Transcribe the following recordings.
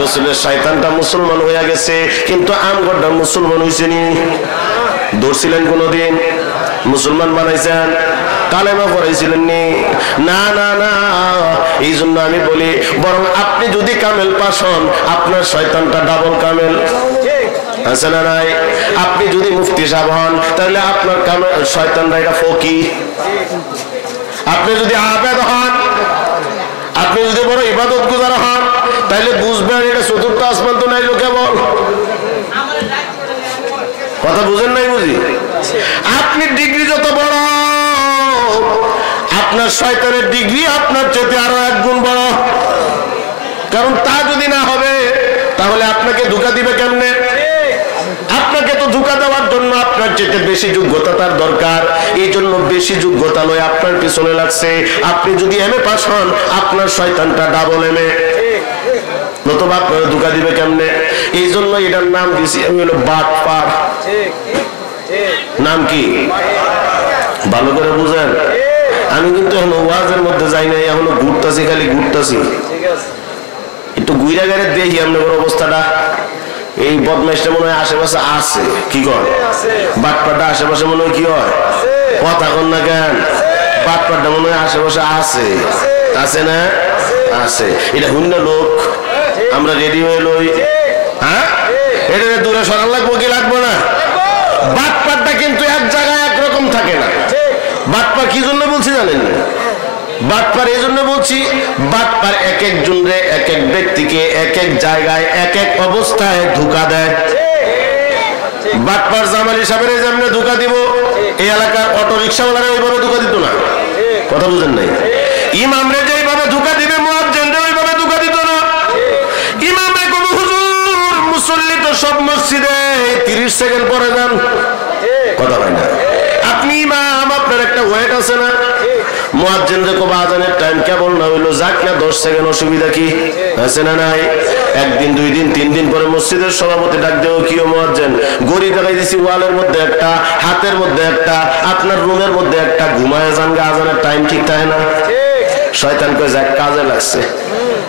রসুলের শয়তানটা মুসলমান হয়ে গেছে, কিন্তু আমগরটা মুসলমান হয়েছে নি? ধরছিলেন কোনদিন? মুসলমান বানাইছেন? কালেমা পড়াইছিলেন নি? না না না। এই জন্য আমি বলি, বরং আপনি যদি কামেল পাস হন, আপনার শয়তানটা ডাবল কামেল। আছে না নাই? আপনি যদি মুফতি সাহেব হন, তাহলে আপনার কামেল শয়তানটা এটা ফকিহ। আপনি যদি আবেদ হন, আপনি যদি বড় ইবাদত গুজার হন, তাহলে বুঝবেন এটা চতুর্থ আসমান তো নাই কেবল। কথা বুঝেন নাই বুঝি? আপনি ডিগ্রি যত বড়, আপনার শয়তানের ডিগ্রি আপনার চেয়ে আরো এক গুণ বড়। কারণ তা যদি না হবে, তাহলে আপনাকে ধোঁকা দিবে কেমনে? আপনাকে তো ধোঁকা দেওয়ার জন্য আপনার চেয়ে বেশি যোগ্যতা তার দরকার। এই জন্য বেশি যোগ্যতা লয় আপনার পিছনে লাগছে। আপনি যদি এমএ পাস হন, আপনার শয়তানটা ডাবল এমএ, নতুবা আপনার ধোঁকা দিবে কেমনে? এই জন্য এটার নাম দিয়েছি আমি হলো বাটপার। নাম কি? ভালো করে বুঝেন। আমি কিন্তু এখন ওয়াজের মধ্যে যাই নাই, এখনো ঘুরতাছি, খালি ঘুরতাছি। একটু ঘুরা গেলে দেখি আপনার অবস্থাটা। এই বদমাইশটা মনে হয় আশেপাশে আছে। কি কর? বাটপারটা আশেপাশে মনে হয় কি হয়? কথা কন না কেন? বাটপারটা মনে হয় আশেপাশে আছে। আছে না? আছে। এটা হুন্ডা লোক, আমরা রেডি হয়ে লই। হ্যাঁ, এটা দূরে সরান লাগবো কি লাগবো না? বাটপারটা কিন্তু এক জায়গায় একরকম থাকে না। বাটপার কি জন্য বলছি জানেন? বাটপার এই জন্য বলছি, বাটপার এক একজনরে, এক এক ব্যক্তিকে এক এক জায়গায় এক এক অবস্থায় ধোঁকা দেয়। বাটপার জামালি সাহেবের যেমন ধোঁকা দিব, এই এলাকার অটো রিক্সাওয়ালারা ওইভাবে ধোঁকা দিত না। কথা বুঝেন নাই? ইমামরে যেইভাবে ধোঁকা দিবে, মুয়াজ্জিনরে ওইভাবে ধোঁকা দিত না। ইমামে কোন হুজুর মুসল্লি তো সব মসজিদে 30 সেকেন্ড পরে যান। কথা হয় না? আপনি ইমাম, আপনার একটা ওয়েট আছে না? মুয়াজ্জিনরে কো আজানের টাইম কেবল না হইলো যাক না 10 সেকেন্ড, অসুবিধা কি আছে না নাই? একদিন, 2 দিন, 3 দিন পরে মসজিদের সভাপতি ডাক দেও, কি ও মুয়াজ্জিন, গড়ি দেখাই দিছি, ওয়ালের মধ্যে একটা, হাতের মধ্যে একটা, আপনার রুমের মধ্যে একটা, ঘুমায় যান গা, আজানের টাইম ঠিক থাকে না? শয়তান কয় যাক কাজে লাগছে।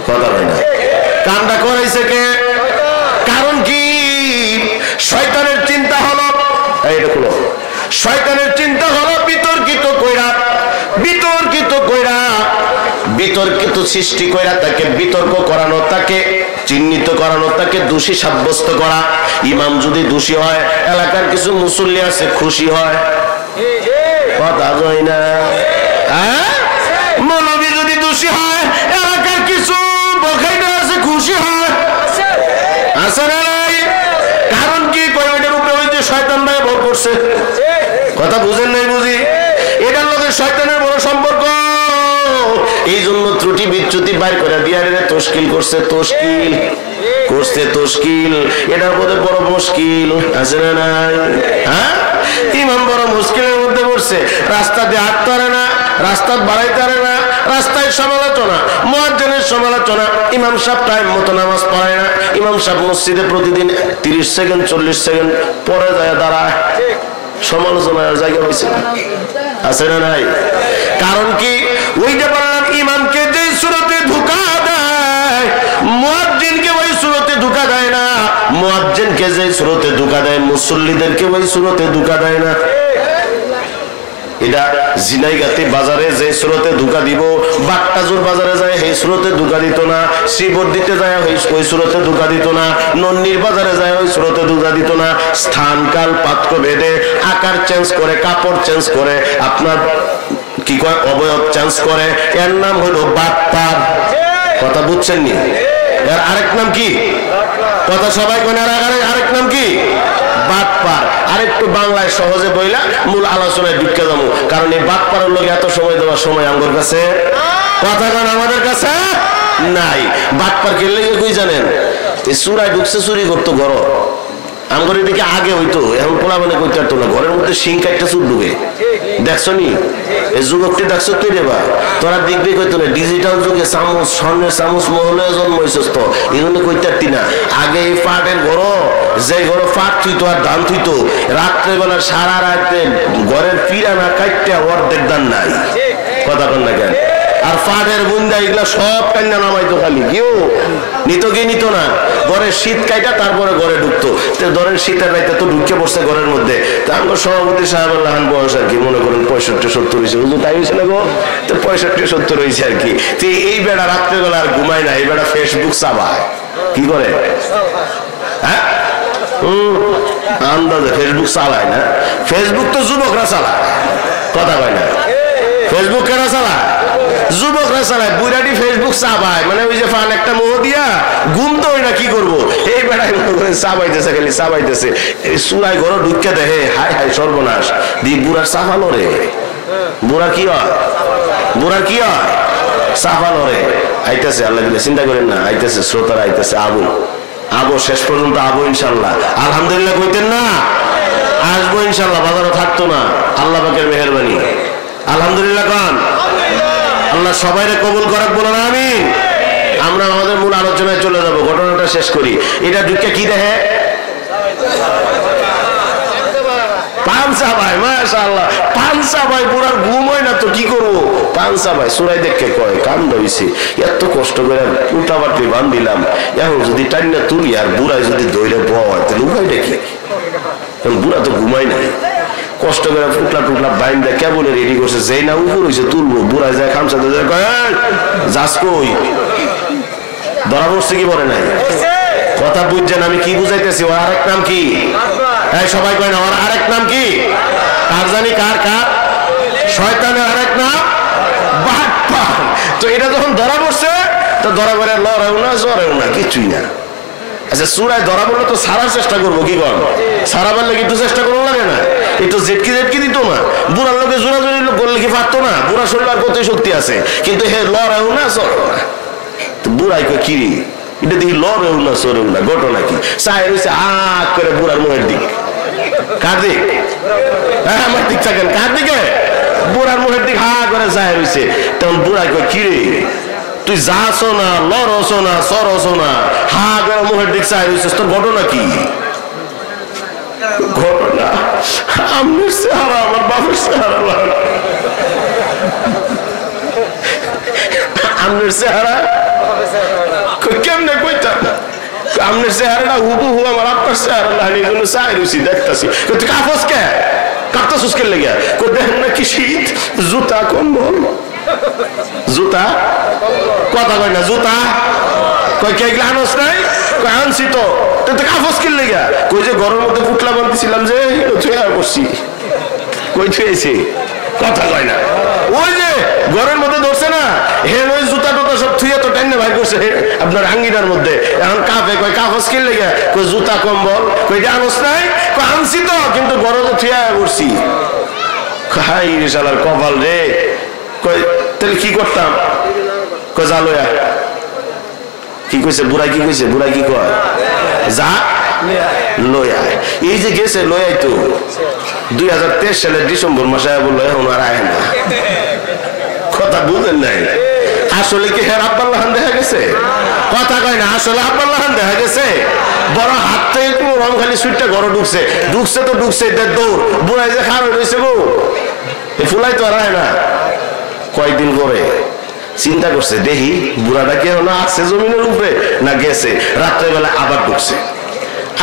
কথা হয় না? কামটা করাইছে কে? কারণ কি? শয়তানের চিন্তা হলো, এইটা খুলো, শয়তানের চিন্তা হলো বিতর্কিত কইরা, বিতর্কিত সৃষ্টি কইরা তাকে বিতর্ক করানো, তাকে চিহ্নিত করানো, তাকে দোষী সাব্যস্ত করা। ইমাম যদি দোষী হয়, এলাকার কিছু মুসল্লি আছে খুশি হয়। কথা হয় না? হ্যাঁ, মৌলবী যদি দোষী হয়, এলাকার কিছু বখাইটা আছে খুশি হয়। আছে না? কারণ কি? কয়টার উপরে ওই যে শয়তান ভাই ভর করছে। কথা বুঝেন নাই বুঝি? এটার লোকে শয়তানের বড় সম্পর্ক। এই জন্য ত্রুটি বিচ্যুতি বাইর করে দিয়া তশকিল করছে, তশকিল করছে, তশকিল। এটার মধ্যে বড় মুশকিল আছে না নাই? হ্যাঁ, ইমাম বড় মুশকিলের মধ্যে পড়ছে। রাস্তা দিয়ে হাঁটতে পারে না, রাস্তা বাড়াইতে পারে না, রাস্তায় সমালোচনা, মুয়াজ্জিনের সমালোচনা। ইমাম সাহেব টাইম মতো নামাজ পড়ায় না। ইমাম সাহেব মসজিদে প্রতিদিন 30 সেকেন্ড 40 সেকেন্ড পরে যায় দাঁড়ায়। সমালোচনার জায়গা হয়েছে আছে না নাই? কারণ কি? ওইটা বললাম, ইমামকে যে সুরতে ধোঁকা দেয়, মুয়াজ্জিনকে ওই সুরতে ধোঁকা দেয় না। মুয়াজ্জিনকে যে সুরতে ধোঁকা দেয়, মুসল্লিদেরকে ওই সুরতে ধোঁকা দেয় না। এটা জিনাইগাতি বাজারে যে স্রোতে ধোঁকা দিব, বাট্টাজুর বাজারে যায় সেই স্রোতে ধোঁকা দিত না, শ্রীবর্দিতে যায় ওই স্রোতে ধোঁকা দিত না, নন্নির বাজারে যায় ওই স্রোতে ধোঁকা দিত না। স্থান কাল পাত্র ভেদে আকার চেঞ্জ করে, কাপড় চেঞ্জ করে, আপনার কি কয় অবয়ব চেঞ্জ করে। এর নাম হলো বাটপার। কথা বুঝছেন নি? এর আরেক নাম কি? কথা সবাই কোন আরেক নাম কি? বাটপার। আরেকটু বাংলায় সহজে বইলা মূল আলোচনায় ঢুকে যাবো, কারণ এই বাটপারের লোক এত সময় দেওয়ার সময় আমার কাছে, কথা কারণ আমাদের কাছে নাই। বাটপার খেললে কই জানেন? এই চুরায় ঢুকছে, চুরি করতো ঘর। আমার এদিকে আগে হইতো, এখন পোলা মানে করতে পারতো না। ঘরের মধ্যে সিংকা একটা চুর ঢুকে, দেখছো নি? এই যুবকটি দেখছো তুই রে বা, তোরা দেখবি কইতো না। ডিজিটাল যুগে চামচ, স্বর্ণের চামচ মহলে জন্মইছস তো, এই জন্য কইতে পারতি না। আগে এই পাটের ঘর, যে ঘর পাট থুইতো আর ধান থুইতো, রাত্রেবেলা সারা রাতে ঘরের পিরানা কাটতে অর্ধেক দান নাই। কথা বল না কেন? আর পাটের বুন্দা এগুলা সব কান্না নামাইতো খালি কেউ নিত কি নিত না ঘরে শীত কাইটা তারপরে ঘরে ঢুকতো ধরেন শীতের রাইতে তো ঢুকে পড়ছে ঘরের মধ্যে তা আমার সভাপতি সাহেব লাহান বয়স আর কি মনে করেন 65-70 হয়েছে বুঝলো তাই হয়েছে না গো তো 65-70 হয়েছে আর কি তো এই বেড়া রাত্রেবেলা আর ঘুমায় না এই বেড়া ফেসবুক চাবায় কি করে হ্যাঁ আন্দাজে ফেসবুক চালায় না ফেসবুক তো যুবকরা চালায় কথা কয় না ফেসবুক কেন চালায় যুবকরা চালায় বুড়াটি ফেসবুক চাবায় মানে ওই যে ফান একটা মোহ দিয়া ঘুম তো ওই না কি করবো এই বেড়াই মনে করে চাবাইতেছে খালি চাবাইতেছে এই চুলাই ঘর ঢুকে দেখে হাই হাই সর্বনাশ দি বুড়ার চাপালো রে বুড়া কি হয় বুড়ার কি হয় চাপালো রে আইতেছে আল্লাহ দিলে চিন্তা করেন না আইতেছে শ্রোতারা আইতেছে আবো শেষ পর্যন্ত আবো ইনশাল্লাহ আলহামদুলিল্লাহ কইতেন না আসবো ইনশাল্লাহ বাজারও থাকতো না আল্লাহ পাকের মেহেরবানি আলহামদুলিল্লাহ খান আল্লাহ সবাইরে কবুল করাক বলেন আমিন আমরা আমাদের মূল আলোচনায় চলে যাব ঘটনাটা শেষ করি এটা ঢুকে কি দেখে পানসা ভাই মাশাআল্লাহ পানসা ভাই পুরার ঘুম হয় না তো কি করবো পানসা ভাই সুরাই দেখে কয় কান্দ হইছে এত কষ্ট করে উল্টাপাল্টি বান দিলাম এখন যদি টাইনা তুলি আর বুড়াই যদি দইলে বয় তাহলে উপায় দেখি বুড়া তো ঘুমাই নাই কষ্ট করে ফুটলা টুকলা বাইন দেয় কেবল রেডি করছে যেই না উপর হয়েছে তুলবো বুড়া যায় খামসা যাস কই ধরা পড়ছে কি বলে নাই কথা বুঝছেন আমি কি বুঝাইতেছি ওর আরেক নাম কি হ্যাঁ সবাই কয় না ওর আরেক নাম কি কার জানি কার কার শয়তানের আরেক নাম বাটপার তো এটা যখন ধরা পড়ছে তো ধরা পড়ে লড়াও না জড়াও না কিছুই না আচ্ছা চূড়ায় ধরা পড়লে তো সারার চেষ্টা করবো কি কর সারাবার লাগে একটু চেষ্টা করবো লাগে না একটু জেটকি দিত না বুড়ার লোকে জোরাজোরি করলে কি পারতো না বুড়া শরীর কতই শক্তি আছে কিন্তু হে লড়াও না চড়াও না তো বুড়াই কয় কিরি এটা দেখি লড়েও না চড়েও না ঘটনা কি চাই রয়েছে আগ করে বুড়ার মুখের দিক কার দিক হ্যাঁ আমার দিক থাকেন কার দিকে বুড়ার মুখের দিক হা করে চাই রয়েছে তখন বুড়াই কয় কিরে তুই যাসো না লড়ছো না চড়ছো না হা করে মুখের দিক চাই রয়েছিস তোর ঘটনা কি ঘটনা আমার চেহারা আমার বাবার চেহারা আমার চেহারা কেমনে কইতাম আমার চেহারাটা হুবহু আমার আপনার চেহারা লাগানি জন্য চাই রয়েছি দেখতেছি তুই কাফস কে কাঁপতাছিস কে লেগে দেখেন না কি শীত জুতা কম্বল জুতা কথা কয় না জুতা কয় কে এগুলো আনস নাই কয় আনছি তো তুই কাফস কে লেগে কই যে ঘরের মধ্যে পুটলা বানতেছিলাম যে থুয়া করছি কই থুয়েছি কথা কয় না ওই যে ঘরের মধ্যে ধরছে না হে ওই জুতা টুতা সব থুয়ে তো টাইনে ভাই করছে আপনার আঙ্গিনার মধ্যে এখন কাফে কয় কাফস কে লেগে কই জুতা কম্বল কই আনস নাই কয় আনছি তো কিন্তু ঘরে তো থুয়া করছি হাই রে শালার কপাল রে কই তাহলে কি করতাম কই যা লয়া কি কইছে বুড়াই কি কইছে বুড়াই কি কয় যা লয়া এই যে গেছে লয়াই তো 2023 সালের ডিসেম্বর মাসে বললো এখন আর আয় না কথা বুঝেন নাই আসলে কি হ্যাঁ আব্বাল্লাহান দেখা গেছে কথা কয় না আসলে আব্বাল্লাহান দেখা গেছে বড় হাত থেকে কোনো রং খালি সুইটটা ঘরে ঢুকছে তো ঢুকছে দৌড় বুড়াই যে খারাপ হয়েছে গো ফুলাই তো আর আয় না কয়েকদিন পরে চিন্তা করছে দেখি বুড়াটা কি এখন আছে জমিনের উপরে না গেছে রাত্রেবেলা আবার ঢুকছে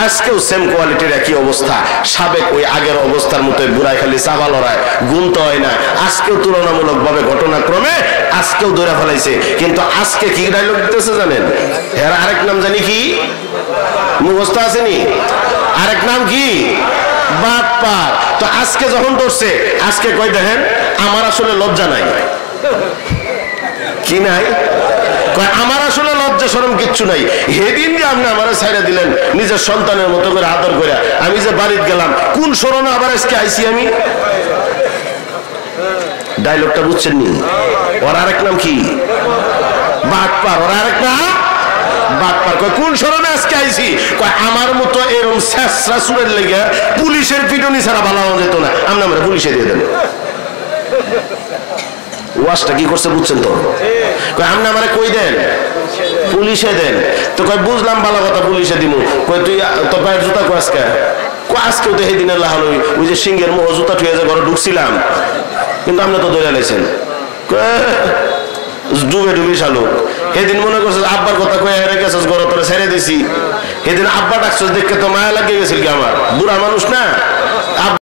আজকেও সেম কোয়ালিটির একই অবস্থা সাবেক ওই আগের অবস্থার মতো বুড়াই খালি চাবা লড়ায় গুনতে হয় না আজকেও তুলনামূলক ভাবে ঘটনাক্রমে আজকেও ধরে ফেলাইছে কিন্তু আজকে কি ডায়লগ দিতেছে জানেন এর আরেক নাম জানি কি মুখস্থ আসেনি আরেক নাম কি বাটপার তো আজকে যখন ধরছে আজকে কই দেখেন আমার আসলে লজ্জা নাই কি নাই আমার আসলে লজ্জা শরম কিচ্ছু নাই সেদিন যে আপনি আমার ছাইড়া দিলেন নিজের সন্তানের মতো করে আদর করে আমি যে বাড়িতে গেলাম কোন শরণে আবার আজকে আইছি আমি ডায়লগটা বুঝছেন নি ওর আরেক নাম কি বাটপার ওর আরেক নাম বাটপার কয় কোন শরণে আজকে আইছি কয় আমার মতো এরকম শেষরা সুরের লেগে পুলিশের পিটনি ছাড়া ভালো হওয়া যেত না আপনি আমরা পুলিশে দিয়ে দেন ওয়াজটা কি করছে বুঝছেন তো কয় আপনি আমারে কই দেন পুলিশে দেন তো কয় বুঝলাম ভালো কথা পুলিশে দিমু কয় তুই তো পায়ের জুতা কয় আজকে কয় আজকেও তো সেদিন লাহাল ওই যে সিংহের মোহ জুতা ঠুয়ে যে ঘরে ঢুকছিলাম কিন্তু আপনি তো ধরে লাইছেন ডুবে ডুবে শালুক। সেদিন মনে করছো আব্বার কথা কয়ে হেরে গেছিস, ঘর তোরে ছেড়ে দিছি। সেদিন আব্বা ডাকছো দেখে তো মায়া লাগিয়ে গেছিল কি আমার, বুড়া মানুষ না।